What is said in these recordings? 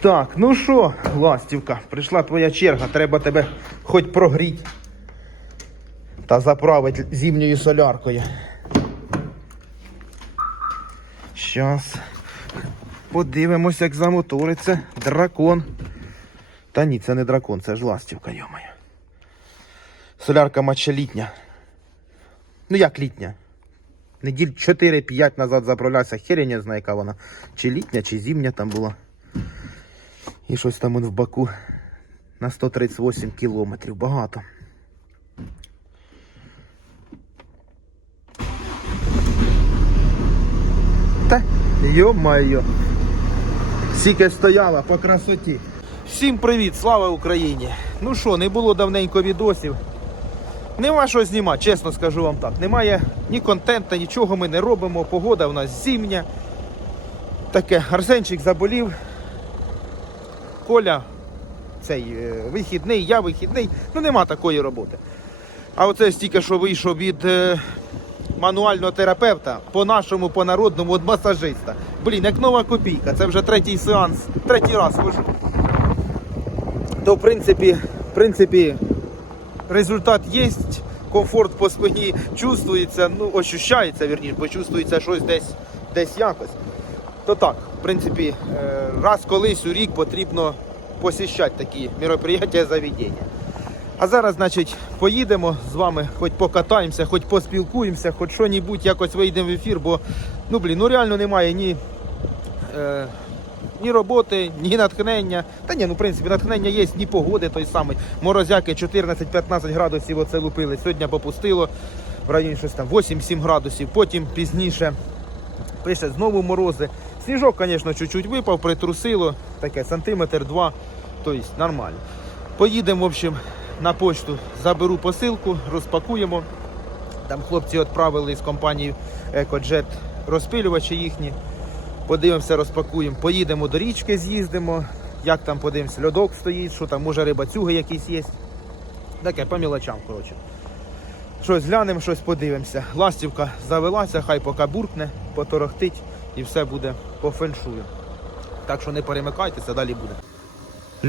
Так, ну що, ластівка, прийшла твоя черга, треба тебе хоч прогріти та заправити зимньою соляркою. Щас. Подивимось, як замоториться дракон. Та ні, це не дракон, це ж ластівка, йомаю. Солярка матча літня. Ну як літня? Неділь 4-5 назад заправлявся, хер я не знаю, яка вона. Чи літня, чи зимня там була. І щось там он в Баку на 138 кілометрів. Багато. Та, йо-майо. Скільки стояла по красоті. Всім привіт, слава Україні! Ну що, не було давненько відосів. Нема що знімати, чесно скажу вам так. Немає ні контенту, нічого ми не робимо. Погода в нас зимня. Таке, Арсенчик заболів. Коля цей е, вихідний, я вихідний. Ну нема такої роботи. А оце стільки, що вийшов від е, мануального терапевта, по-нашому, по-народному, від масажиста. Блін, як нова копійка. Це вже третій сеанс, третій раз хожу. То в принципі, в принципі, результат є, комфорт по спині чувствується, ну, ощущається, вірніше, бо чувствується щось десь, десь якось. То так, в принципі, е, раз колись у рік потрібно посіщати такі мероприятия, заведення. А зараз, значить, поїдемо з вами, хоч покатаємося, хоч поспілкуємося, хоч що-небудь якось вийдемо в ефір, бо ну блін, ну реально немає ні, е, ні роботи, ні натхнення. Та ні, ну в принципі, натхнення є, ні погоди той самий. Морозяки 14-15 градусів оце лупили. Сьогодні попустило в районі щось там 8-7 градусів. Потім пізніше пише знову морози. Сніжок, звісно, чуть-чуть випав, притрусило, таке сантиметр два, тобто нормально. Поїдемо, в общем, на почту, заберу посилку, розпакуємо. Там хлопці відправили з компанії Екоджет розпилювачі їхні. Подивимося, розпакуємо. Поїдемо до річки, з'їздимо. Як там подивимося, льодок стоїть, що там, може рибацюги якісь є. Таке по мілочам, коротше. Щось глянемо, щось подивимося. Ластівка завелася, хай поки буркне, поторохтить і все буде по феншую. Так що не перемикайтеся, далі буде.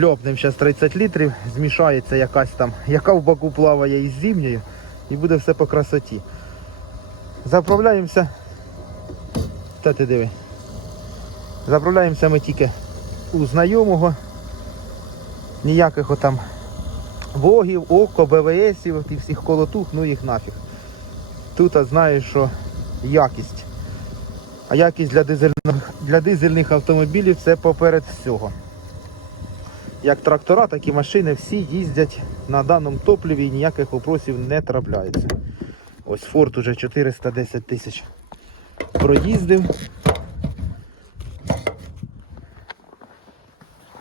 Льопнем зараз 30 літрів, змішається якась там, яка в баку плаває із зимньою, і буде все по красоті. Заправляємося. Та ти диви. Заправляємося ми тільки у знайомого. Ніяких отам Вогів, око, БВСів і всіх колотух, ну їх нафіг. Тут знаєш, що якість. А якість для дизельних, для дизельних автомобілів це поперед всього. Як трактора, так і машини всі їздять на даному топливі і ніяких вопросів не трапляється. Ось Форд уже 410 тисяч проїздив.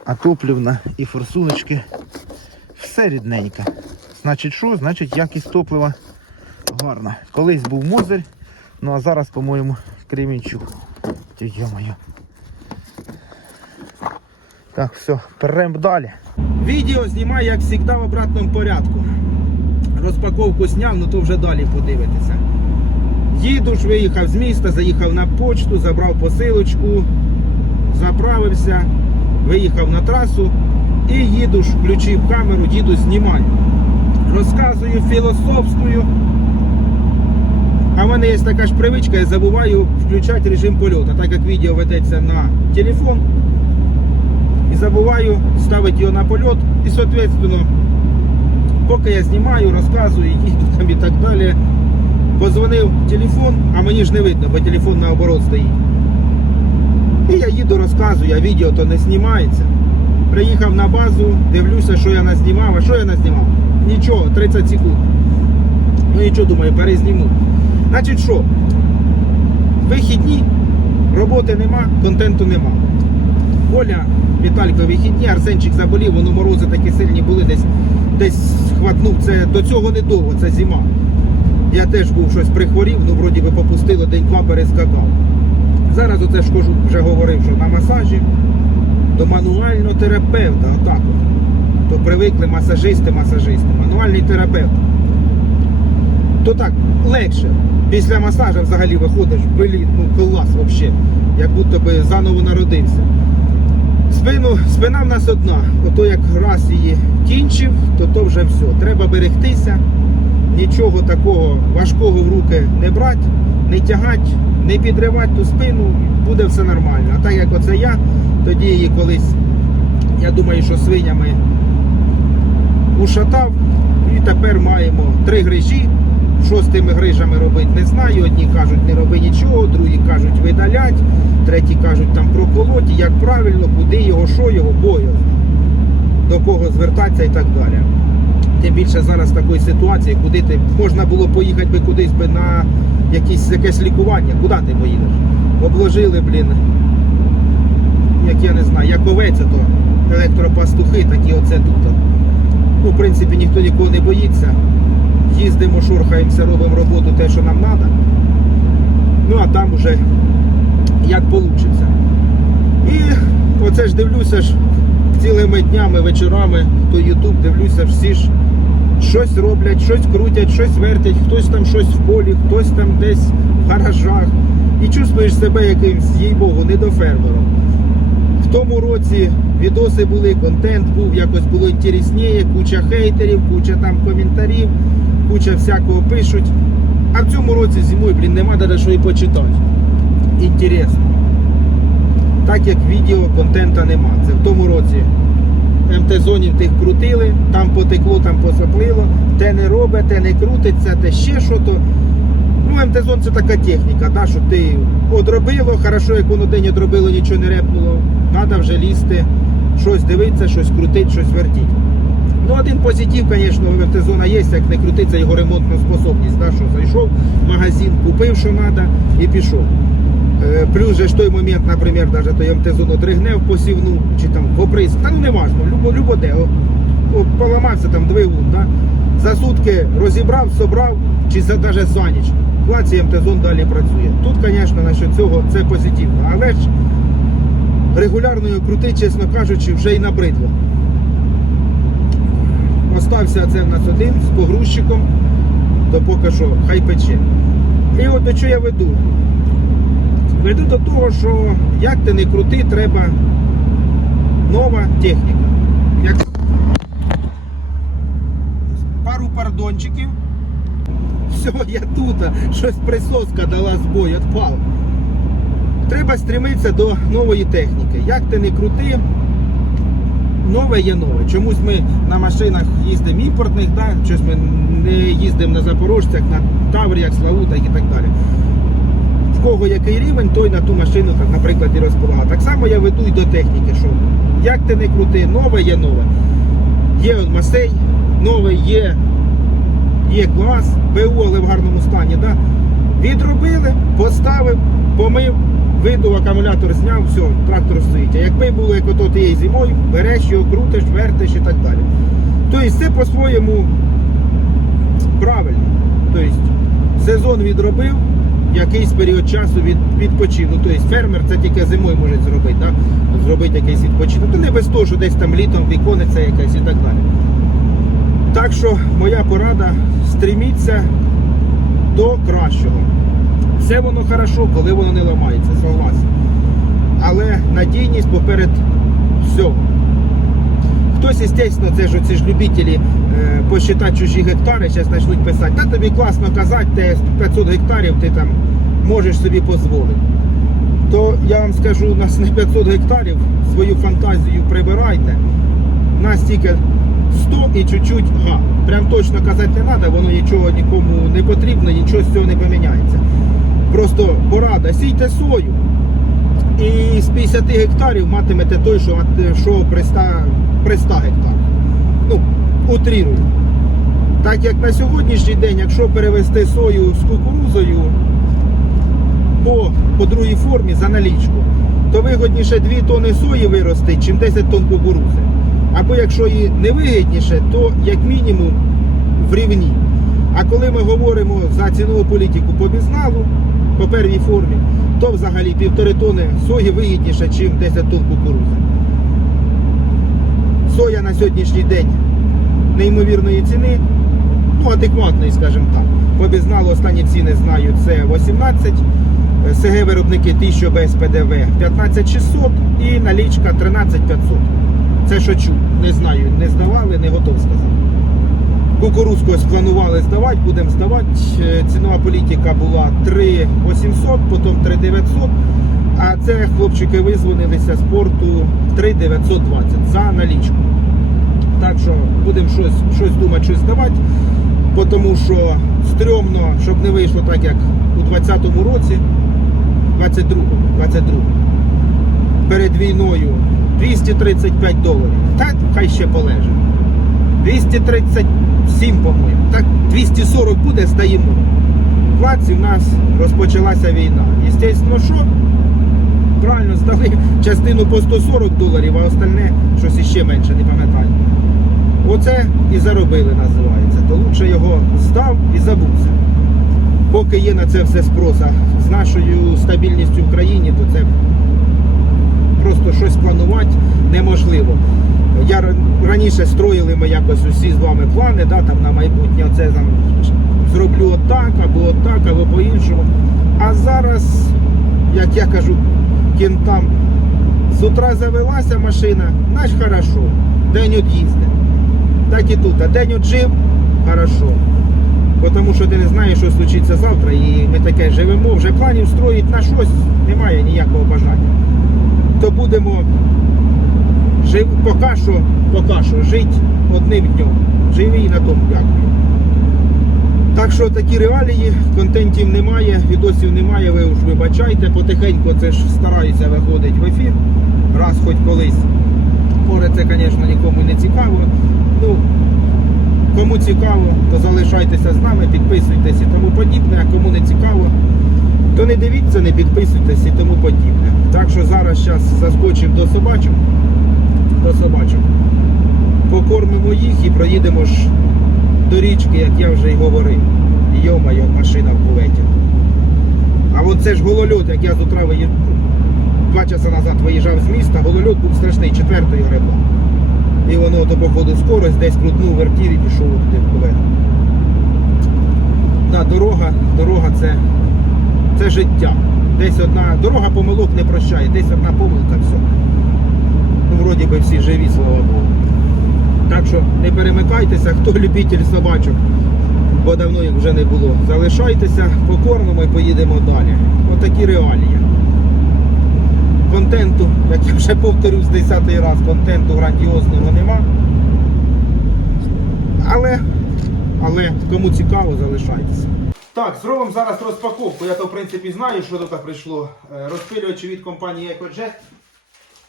А топливна і форсуночки все рідненьке. Значить що? Значить якість топлива гарна. Колись був Мозель, ну а зараз, по-моєму, Кремінчук. Йо-моє. Так, все, перейдемо далі. Відео знімаю, як завжди, в обратному порядку. Розпаковку зняв, ну то вже далі подивитися. Їду ж, виїхав з міста, заїхав на почту, забрав посилочку, заправився, виїхав на трасу і їду ж, включив камеру, їду знімаю. Розказую, філософствую. А в мене є така ж привичка, я забуваю включати режим польоту, так як відео ведеться на телефон. І забуваю ставити його на польот. І, соответственно, поки я знімаю, розказую, їду там і так далі. Позвонив телефон, а мені ж не видно, бо телефон наоборот стоїть. І я їду, розказую, а відео то не знімається. Приїхав на базу, дивлюся, що я назнімав. А що я назнімав? Нічого, 30 секунд. Ну нічого, думаю, перезніму. Значить що? Вихідні, роботи нема, контенту нема. Оля, Віталько вихідні, Арсенчик заболів, воно морози такі сильні були, десь десь хватнув. Це до цього недовго, це зима. Я теж був щось прихворів, ну вроді би попустило, день-два перескакав. Зараз оце ж кажу, вже говорив, що на масажі до мануального терапевта, отак от. То привикли масажисти, масажисти, мануальний терапевт. То так, легше. Після масажа взагалі виходиш, блін, ну клас взагалі, як будто би заново народився. Спину, спина в нас одна. Ото як раз її кінчив, то то вже все. Треба берегтися, нічого такого важкого в руки не брати, не тягати, не підривати ту спину, буде все нормально. А так як оце я, тоді її колись, я думаю, що свинями ушатав. І тепер маємо три грижі. Що з тими грижами робити, не знаю. Одні кажуть, не роби нічого, другі кажуть, видалять, треті кажуть, там проколоть, як правильно, куди його, що його, бою, до кого звертатися і так далі. Тим більше зараз такої ситуації, куди ти можна було поїхати би кудись би на якісь, якесь лікування, куди ти поїдеш? Обложили, блін, як я не знаю, як овець, то електропастухи, такі оце тут. Ну, в принципі, ніхто нікого не боїться. Їздимо, шурхаємося, робимо роботу те, що нам треба. Ну а там уже як вийде. І оце ж дивлюся ж цілими днями, вечорами, то Ютуб дивлюся, всі ж щось роблять, щось крутять, щось вертять, хтось там щось в полі, хтось там десь в гаражах. І чувствуєш себе якимсь, їй Богу, не до фермером. В тому році відоси були, контент був, якось було інтересніше, куча хейтерів, куча там коментарів, куча всякого пишуть. А в цьому році зимою, блін, нема навіть що і почитати. Інтересно. Так як відео контента нема. Це в тому році МТ-зонів тих крутили, там потекло, там посоплило, те не робить, те не крутиться, те ще що то. Ну, МТ-зон це така техніка, да, що ти одробило, хорошо, як воно день одробило, нічого не репнуло, треба вже лізти, щось дивитися, щось крутить, щось вертіть. Ну, один позитив, звісно, у МТ-зона є, як не крутиться його ремонтна способність, да, що зайшов в магазин, купив, що треба і пішов. Е, Плюс же ж той момент, наприклад, даже той МТ-зону дригне в посівну, чи там в оприс, та ну не важно, любо, любо де. О, поламався там двигун, да? за сутки розібрав, собрав, чи за, даже за ніч. Клаці МТ-зон далі працює. Тут, звісно, насчет цього це позитивно. Але ж регулярно крути, чесно кажучи, вже й набридло. Остався це в нас один з погрузчиком, то поки що хай пече. І от до чого я веду? Веду до того, що як ти не крути, треба нова техніка. Як... Пару пардончиків. Все, я тут, щось присоска дала збой, відпав. Треба стремитися до нової техніки. Як ти не крути, нове є нове. Чомусь ми на машинах їздимо імпортних, да? щось ми не їздимо на запорожцях, на Тавріях, Славутах і так далі в кого який рівень, той на ту машину, так, наприклад, і розполагає. Так само я веду і до техніки, що як ти не крути, нове є нове. Є Масей, нове є, є клас, БУ, але в гарному стані. Да? Відробили, поставив, помив, видув, акумулятор зняв, все, трактор стоїть. А якби було як ото тією зимою, береш його, крутиш, вертиш і так далі. Тобто це по-своєму правильно. Тобто сезон відробив, якийсь період часу від, відпочив. Ну, тобто фермер це тільки зимою може зробити, да? зробити якийсь відпочинок. То не без того, що десь там літом вікониться якесь і так далі. Так що моя порада стріміться до кращого. Все воно хорошо, коли воно не ламається, согласен. Але надійність поперед всього. Хтось, звісно, це ж оці ж любителі е, посчитати чужі гектари, зараз почнуть писати, та тобі класно казати, те 500 гектарів ти там можеш собі дозволити. То я вам скажу, у нас не 500 гектарів, свою фантазію прибирайте. У нас тільки 100 і чуть-чуть га. Прям точно казати не треба, воно нічого нікому не потрібно, нічого з цього не поміняється. Просто порада, сійте сою. І з 50 гектарів матимете той, що, що при 100, при 100 гектарах. Ну, утрірую. Так як на сьогоднішній день, якщо перевести сою з кукурузою по, по другій формі за налічку, то вигодніше 2 тони сої виростить, чим 10 тонн кукурузи. Або якщо і не вигідніше, то як мінімум в рівні. А коли ми говоримо за цінову політику по бізналу, по первій формі, то взагалі півтори тони сої вигідніше, ніж 10 тонн кукурузи. Соя на сьогоднішній день неймовірної ціни, ну адекватної, скажімо так. По бізналу останні ціни знаю, це 18, СГ виробники 1000 без ПДВ 15600 і налічка 13500. Це що чув, не знаю, не здавали, не готов сказати. Кукурузку ось планували здавати, будемо здавати. Е, Цінова політика була 3800, потім 3900. А це хлопчики визвонилися з порту 3920 за налічку. Так що будемо щось, щось думати, щось здавати. Тому що стрьомно, щоб не вийшло так, як у 20-му році, 22-му, 22 перед війною 235 доларів. Так, хай ще полежить. 237, по-моєму. Так 240 буде, стаємо. Плаці в нас розпочалася війна. Естественно, що? Правильно здали частину по 140 доларів, а остальне щось іще менше, не пам'ятаю. Оце і заробили, називається. То лучше його здав і забувся. Поки є на це все спроса. З нашою стабільністю в країні, то це просто щось планувати неможливо. Я ра- раніше строїли ми якось усі з вами плани, да, там на майбутнє, оце там зроблю отак, або отак, або по-іншому. А зараз, як я кажу, кінтам, з утра завелася машина, знаєш, хорошо, день от їздить. Так і тут, а день от жив, хорошо. Тому що ти не знаєш, що случиться завтра, і ми таке живемо, вже планів строїть на щось, немає ніякого бажання. То будемо жив, поки що, поки що жити одним днем. Живі і на тому дякую. Так що такі реалії, контентів немає, відосів немає, ви уж вибачайте, потихеньку це ж стараюся виходить в ефір, раз хоч колись. Може це, звісно, нікому не цікаво. Ну, кому цікаво, то залишайтеся з нами, підписуйтесь і тому подібне, а кому не цікаво, то не дивіться, не підписуйтесь і тому подібне. Так що зараз зараз заскочимо до собачок, до собачок. Покормимо їх і проїдемо ж до річки, як я вже й говорив. Йо-моє, машина в куветі. А от це ж голольот, як я з утра виїжджав, два часа назад виїжджав з міста, голольот був страшний, четвертої гребла. І воно до походу скорость, десь крутнув, вертів і пішов туди в кувет. Да, дорога, дорога це, це життя. Десь одна дорога помилок не прощає, десь одна помилка, все. Вроді би всі живі, слава Богу. Так що не перемикайтеся, хто любитель собачок, бо давно їх вже не було. Залишайтеся, покормимо і поїдемо далі. Отакі реалії. Контенту, як я вже повторюсь 10 раз, контенту грандіозного нема. Але, але кому цікаво, залишайтеся. Так, зробимо зараз розпаковку. Я то в принципі знаю, що тут прийшло. Е, Розпилювачі від компанії EcoJet.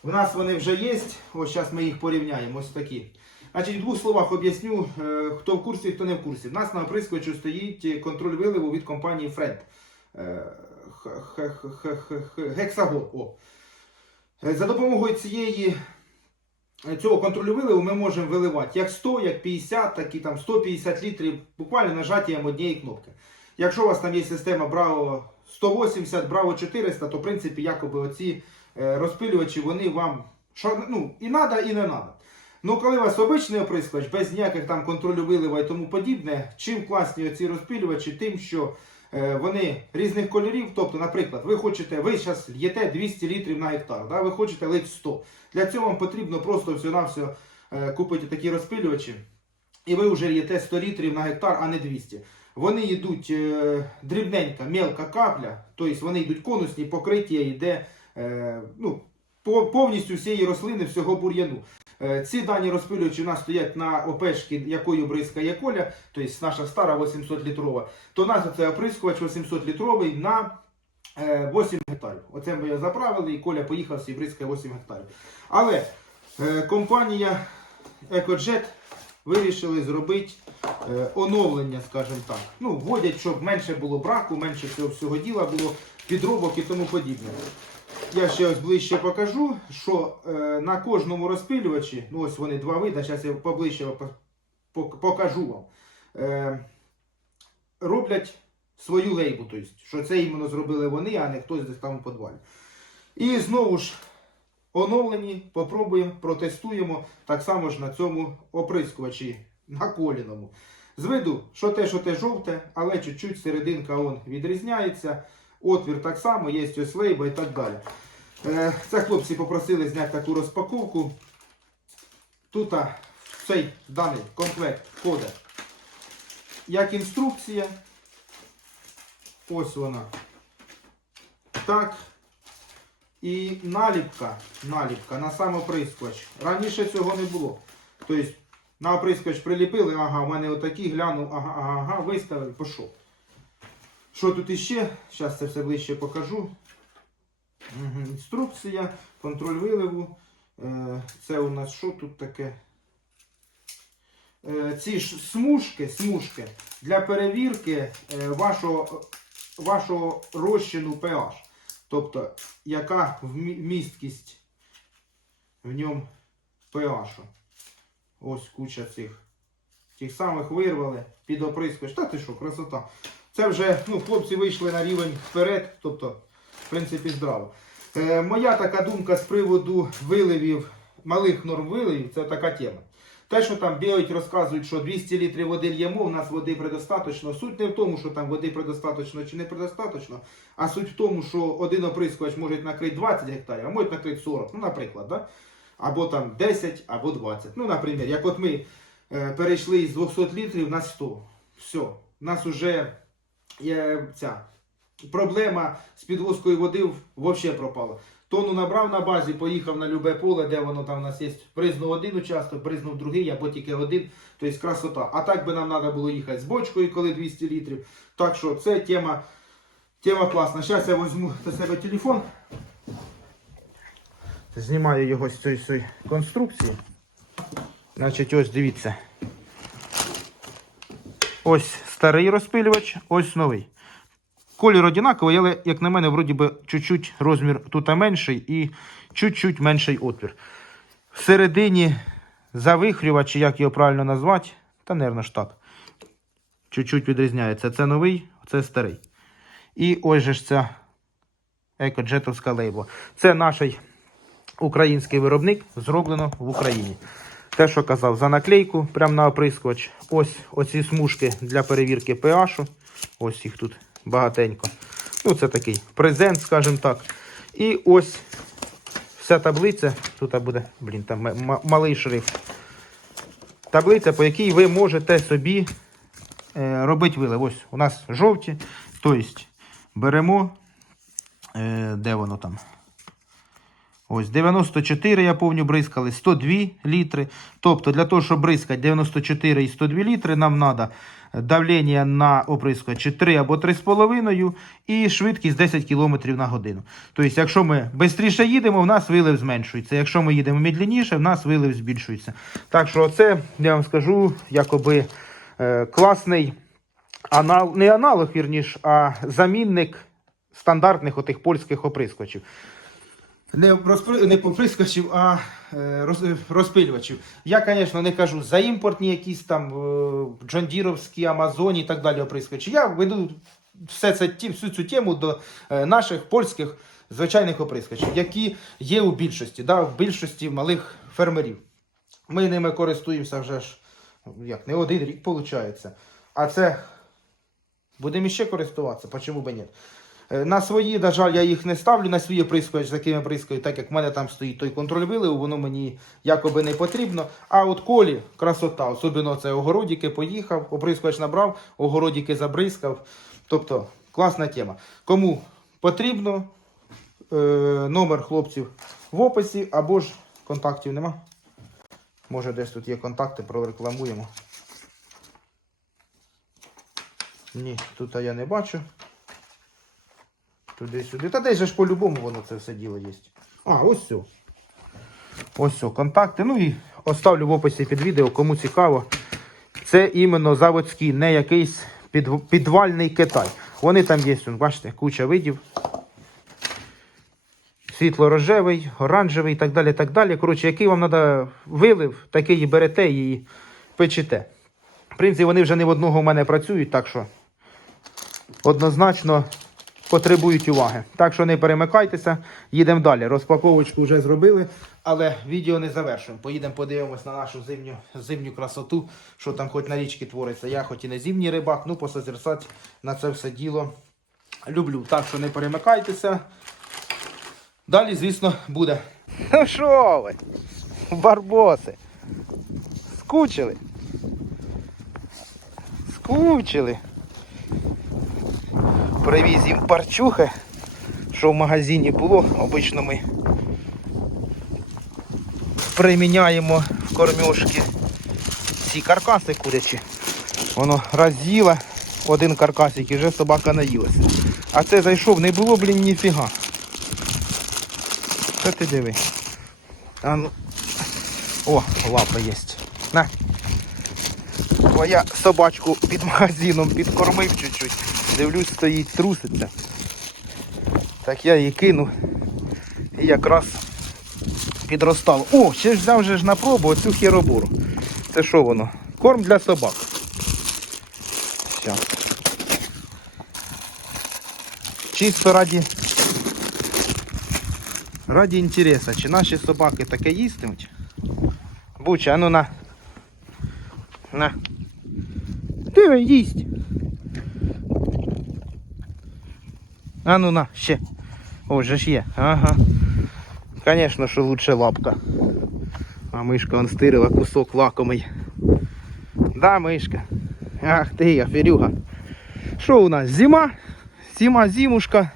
У нас вони вже є. Ось зараз ми їх порівняємо. Ось такі. Значить, в двох словах об'ясню, е, хто в курсі, хто не в курсі. У нас на оприскувачу стоїть контроль виливу від компанії х- Гексагон. О. Е, За допомогою цієї, е, цього контролю виливу ми можемо виливати як 100, як 50, так і там 150 літрів буквально нажаттям однієї кнопки. Якщо у вас там є система Bravo 180, Bravo 400, то в принципі якоби оці розпилювачі вони вам що, ну, і треба, і не треба. Ну, коли у вас обичний оприскувач, без ніяких там контролю вилива і тому подібне, чим класні оці розпилювачі, тим, що е, вони різних кольорів. Тобто, наприклад, ви хочете, ви зараз л'єте 200 літрів на гектар, да? ви хочете лити 100. Для цього вам потрібно просто всього-навсього е, купити такі розпилювачі, і ви вже л'єте 100 літрів на гектар, а не 200. Вони йдуть е, дрібненька, мелка капля, тобто вони йдуть конусні, покриття йде е, ну, повністю всієї рослини, всього бур'яну. Е, Ці дані розпилювачі у нас стоять на опешки, якою бризкає коля, тобто наша стара 800 літрова. То у нас це оприскувач 800 літровий на е, 8 гектарів. Оце ми його заправили і коля поїхав і бризкає 8 гектарів. Але е, компанія EcoJet вирішили зробити е, оновлення, скажімо так. Ну, вводять, щоб менше було браку, менше цього всього діла було, підробок і тому подібне. Я ще ось ближче покажу, що е, на кожному розпилювачі, ну ось вони два види, зараз я поближче по- по- покажу вам. Е, роблять свою лейбу, тобто, що це іменно зробили вони, а не хтось десь там у подвалі. І знову ж оновлені, попробуємо, протестуємо так само ж на цьому оприскувачі на коліному. З виду, що те, що те жовте, але чуть-чуть серединка он відрізняється. Отвір так само, є ось лейба і так далі. Е, Це хлопці попросили зняти таку розпаковку. Тут цей даний комплект входить як інструкція. Ось вона. Так. І наліпка, наліпка на самоприскоч. Раніше цього не було. Тобто на оприскоч приліпили, ага, у мене отакі, глянув, ага, ага, ага, виставив, пішов. Що тут іще? Зараз це все ближче покажу. Інструкція, контроль виливу. Е, Це у нас що тут таке? Е, Ці ж смужки, смужки для перевірки е, вашого, вашого розчину pH. Тобто, яка вмі- вмісткість в ньому pH. Ось куча цих. Тих самих вирвали під оприскоч. Та ти що, красота. Це вже ну, хлопці вийшли на рівень вперед, тобто, в принципі, здраво. Е, моя така думка з приводу виливів, малих норм виливів, це така тема. Те, що там бігають, розказують, що 200 літрів води л'ємо, у нас води предостаточно. Суть не в тому, що там води предостаточно чи не предостаточно, а суть в тому, що один оприскувач може накрити 20 гектарів, а може накрити 40, ну, наприклад, да? або там 10, або 20. Ну, наприклад, як от ми е, перейшли з 200 літрів на 100. Все, у нас вже є ця проблема з підвозкою води взагалі пропала. Тону набрав на базі, поїхав на любе поле, де воно там у нас є. Признув один участок, признув другий, або тільки один. Тобто красота. А так би нам треба було їхати з бочкою, коли 200 літрів. Так що це тема, тема класна. Зараз я візьму до себе телефон. Знімаю його з цієї цієї конструкції. Значить, ось дивіться. Ось старий розпилювач, ось новий. Колір однаковий, але, як на мене, вроді би чуть-чуть розмір тут менший і чуть-чуть менший отвір. Всередині завихрювач, як його правильно назвати, та, нервно ж так. Чуть-чуть відрізняється. Це новий, це старий. І ось же ж ця екоджетовська лейбла. Це наш український виробник, зроблено в Україні. Те, що казав, за наклейку, прямо на оприскувач. Ось оці смужки для перевірки pH. Ось їх тут багатенько. Ну, це такий презент, скажімо так. І ось вся таблиця. Тут буде, блін, там малий шрифт. Таблиця, по якій ви можете собі е, робити вилив. Ось у нас жовті. Тобто беремо, е, де воно там? Ось 94, я повню бризкали, 102 літри. Тобто для того, щоб бризкати 94 і 102 літри, нам треба давлення на оприскувачі 3 або 3,5 і швидкість 10 км на годину. Тобто, якщо ми швидше їдемо, в нас вилив зменшується. Якщо ми їдемо медленніше, в нас вилив збільшується. Так що це, я вам скажу, якоби е, класний анал... не аналог, вірніш, а замінник стандартних отих польських оприскувачів. Не, розпри... не поприскочів, а е, роз... розпилювачів. Я, звісно, не кажу за імпортні якісь там е, джондіровські, Амазоні і так далі оприскувачі. Я веду все це, всю цю тему до е, наших польських звичайних оприскувачів, які є у більшості, да, в більшості малих фермерів. Ми ними користуємося вже ж як, не один рік, виходить. А це будемо ще користуватися, чому б ні? Е, На свої, на жаль, я їх не ставлю на свої прискоч, з якими прискою, так як в мене там стоїть той контроль виливу, воно мені якоби не потрібно. А от колі красота, особливо це огородіки поїхав, оприскувач набрав, огородіки забризкав. Тобто класна тема. Кому потрібно, е, номер хлопців в описі або ж контактів нема. Може десь тут є контакти, прорекламуємо. Ні, тут я не бачу. Туди-сюди. Та десь ж по-любому воно це все діло є. А, ось все. Ось все, контакти. Ну і оставлю в описі під відео, кому цікаво. Це іменно заводський, не якийсь під, підвальний Китай. Вони там є, бачите, куча видів. Світло-рожевий, оранжевий і так далі. так далі. Коротше, який вам треба вилив, такий і берете і печете. В принципі, вони вже не в одного в мене працюють, так що однозначно потребують уваги. Так що не перемикайтеся, їдемо далі. Розпаковочку вже зробили, але відео не завершуємо. Поїдемо подивимось на нашу зимню, зимню красоту, що там хоч на річці твориться. Я хоч і не зимній рибак, ну посозерцати на це все діло Люблю, так що не перемикайтеся. Далі, звісно, буде. Ну що ви? Барбоси. Скучили? Скучили. Привіз парчухи, що в магазині було. Обично ми приміняємо в кормюшки ці каркаси курячі. Воно раз з'їла один каркасик і вже собака наїлася. А це зайшов, не було, блін, ніфіга. Що ти диви? А ну. О, лапа є. На. Бо собачку під магазином підкормив чуть-чуть. Дивлюсь, стоїть, труситься. Так я її кинув. І якраз підростало. О, ще ж взяв же ж на пробу оцю херобору. Це що воно? Корм для собак. Щас. Чисто раді. Раді інтереса, чи наші собаки таке їстимуть? Буча, а ну на. На. Диви, їсть. А ну на, ще. О, же ж є. Ага. Конечно, що лучше лапка. А мишка он стирила кусок лакомий. Да, мишка. Ах ти, аферюга. Що у нас? Зима? Зима, зимушка.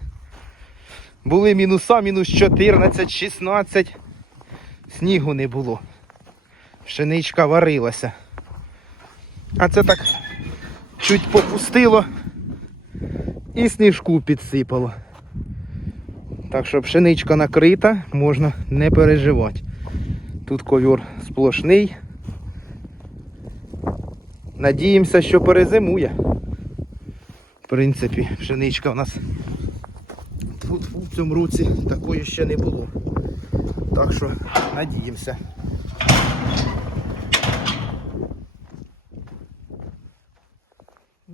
Були мінуса, мінус 14, 16. Снігу не було. Пшеничка варилася. А це так чуть попустило і сніжку підсипало. Так що пшеничка накрита, можна не переживати. Тут ковер сплошний. Надіємося, що перезимує. В принципі, пшеничка у нас в цьому році такої ще не було. Так що надіємося.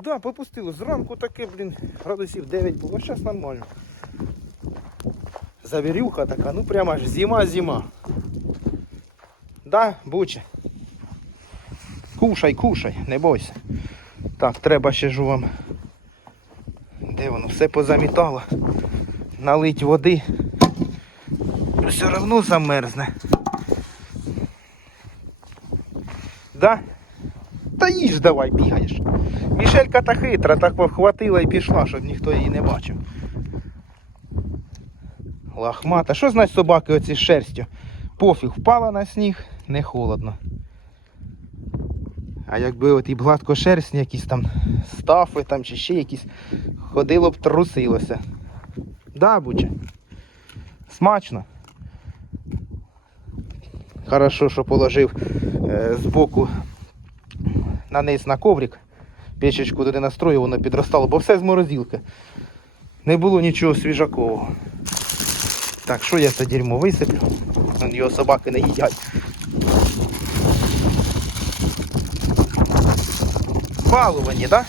Да, попустило. Зранку таке, блін, градусів 9 було, зараз нормально. Завірюха така, ну прямо аж зима-зима. Да, буче. Кушай, кушай, не бойся. Так, треба ще ж вам. Де воно? Все позамітало. Налить води. Все одно замерзне. Да? Та давай бігаєш. Мішелька та хитра, так вхватила і пішла, щоб ніхто її не бачив. Лахмата. Що значить собаки оці з шерстю? Пофіг, впала на сніг, не холодно. А якби от і гладкошерстні якісь там стафи там чи ще якісь, ходило б трусилося. Да, Буча? Смачно. Хорошо, що положив е, збоку на низ на коврик. Печечку туди настроїв, воно підростало, бо все з морозилки. Не було нічого свіжакового. Так, що я це дерьмо висиплю? Його собаки не їдять. Балувані, так? Да?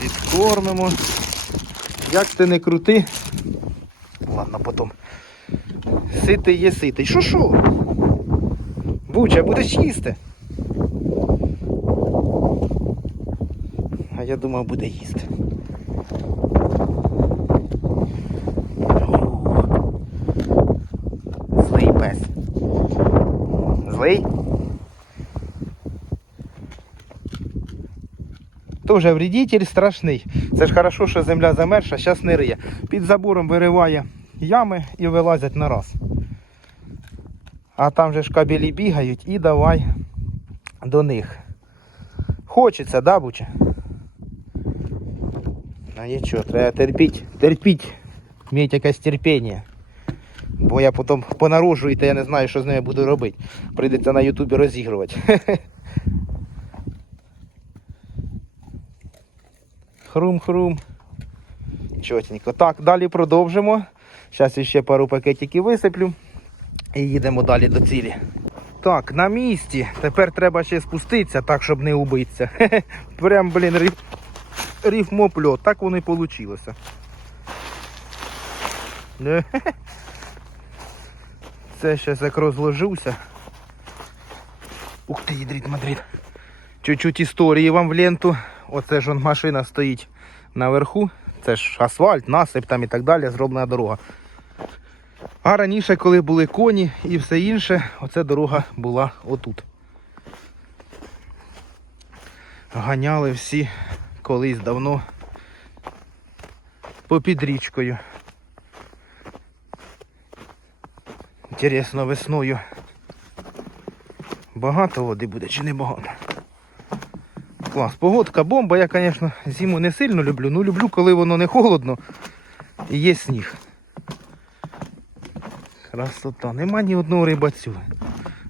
Підкормимо. Як ти не крути. Ладно, потім. Ситий є ситий. Що що? Буча, будеш їсти? А я думав, буде їсти. Злий пес. Злий? Тоже вредитель страшний. Це ж хорошо, що земля замерша, зараз не риє. Під забором вириває ями і вилазять на раз. А там же ж кабелі бігають і давай до них. Хочеться, да, Буча? А нічого, треба терпіть, терпіть, мати якесь терпіння. Бо я потім понарожу і то я не знаю, що з ними буду робити. Прийдеться на ютубі розігрувати. Хрум-хрум. Чотенько. Так, далі продовжимо. Зараз ще пару пакетиків висиплю. І їдемо далі до цілі. Так, на місці. Тепер треба ще спуститися, так, щоб не убитися. Прям, блін, риф... рифмопльот. Так воно і вийшло. Це зараз як розложився. Ух ти, ядрить Мадрид. Чуть-чуть історії вам в ленту. Оце ж он машина стоїть наверху. Це ж асфальт, насип там і так далі, зроблена дорога. А раніше, коли були коні і все інше, оця дорога була отут. Ганяли всі колись давно попід річкою. Інтересно, весною. Багато води буде чи не багато? Клас, погодка бомба. Я, звісно, зиму не сильно люблю, ну люблю, коли воно не холодно і є сніг. Красота. Нема ні одного рибацю.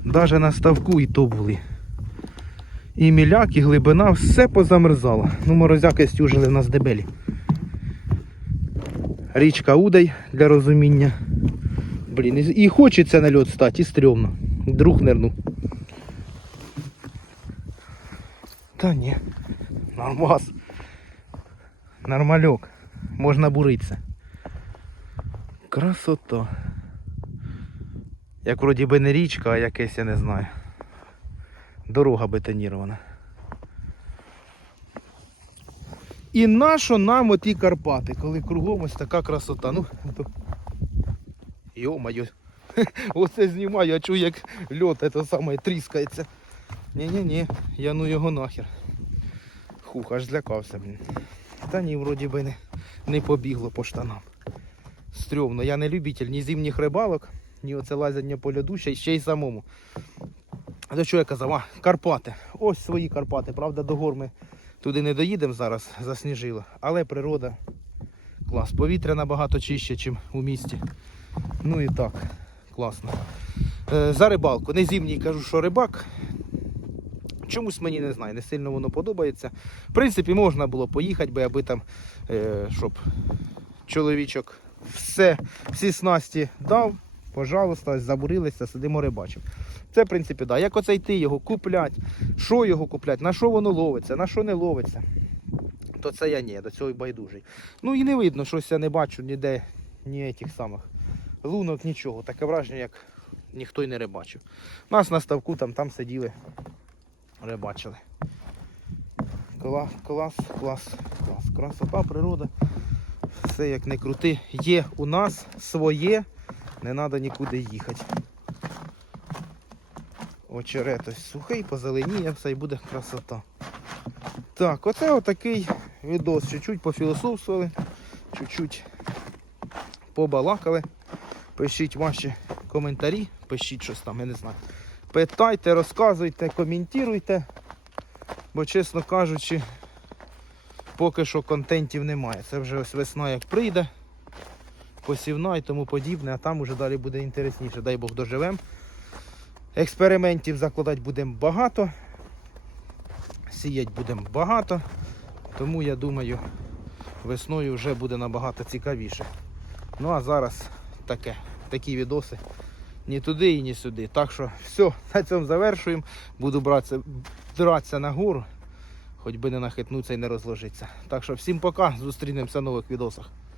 Даже на ставку і то були. І міляк, і глибина, все позамерзало. Ну, морозяки стюжили в нас дебелі. Річка Удай для розуміння. Блін, і- хочеться на льот стати, і стрьомно. Друг нирнув. Та ні. Нормас. Нормальок. Можна буритися. Красота. Як вроді би не річка, а якесь, я не знаю. Дорога бетонірована. І нащо нам оті Карпати, коли кругом ось така красота. Ну, то... Йо-моє. Оце знімаю, я чую, як льот це саме тріскається. Ні-ні-ні, я ну його нахер. Хух, аж злякався, блін. Та ні, вроді би не, не побігло по штанам. Стрьомно, я не любитель ні зимніх рибалок, ні оце лазяння по льоду, ще, ще й самому. До чого я казав? А, Карпати. Ось свої Карпати. Правда, до гор ми туди не доїдемо зараз, засніжило. Але природа клас. Повітря набагато чище, ніж у місті. Ну і так, класно. Е, за рибалку. Не зимній кажу, що рибак. Чомусь мені не знаю, не сильно воно подобається. В принципі, можна було поїхати, би, аби там, е, щоб чоловічок все, всі снасті дав, пожалуйста, забурилися, сидимо рибачимо. Це, в принципі, да. Як оце йти, його куплять, що його куплять, на що воно ловиться, на що не ловиться, то це я ні, до цього байдужий. Ну і не видно, щось я не бачу ніде, ні тих самих лунок, нічого. Таке враження, як ніхто й не рибачив. Нас на ставку там, там сиділи, рибачили. Клас, клас, клас, клас. Красота, природа. Все як не крути. Є у нас своє, не треба нікуди їхати. Очерет ось сухий, позеленіє, все і буде красота. Так, оце отакий відос. Чуть-чуть пофілософствували, чуть-чуть побалакали. Пишіть ваші коментарі, пишіть щось там, я не знаю. Питайте, розказуйте, коментуйте. Бо, чесно кажучи, поки що контентів немає. Це вже ось весна як прийде, посівна і тому подібне, а там уже далі буде інтересніше. Дай Бог доживемо. Експериментів закладати будемо багато. Сіять будемо багато. Тому я думаю, весною вже буде набагато цікавіше. Ну а зараз таке, такі відоси. Ні туди і ні сюди. Так що все, на цьому завершуємо. Буду братися, дратися на гору, хоч би не нахитнутися і не розложитися. Так що всім пока, зустрінемося в нових відосах.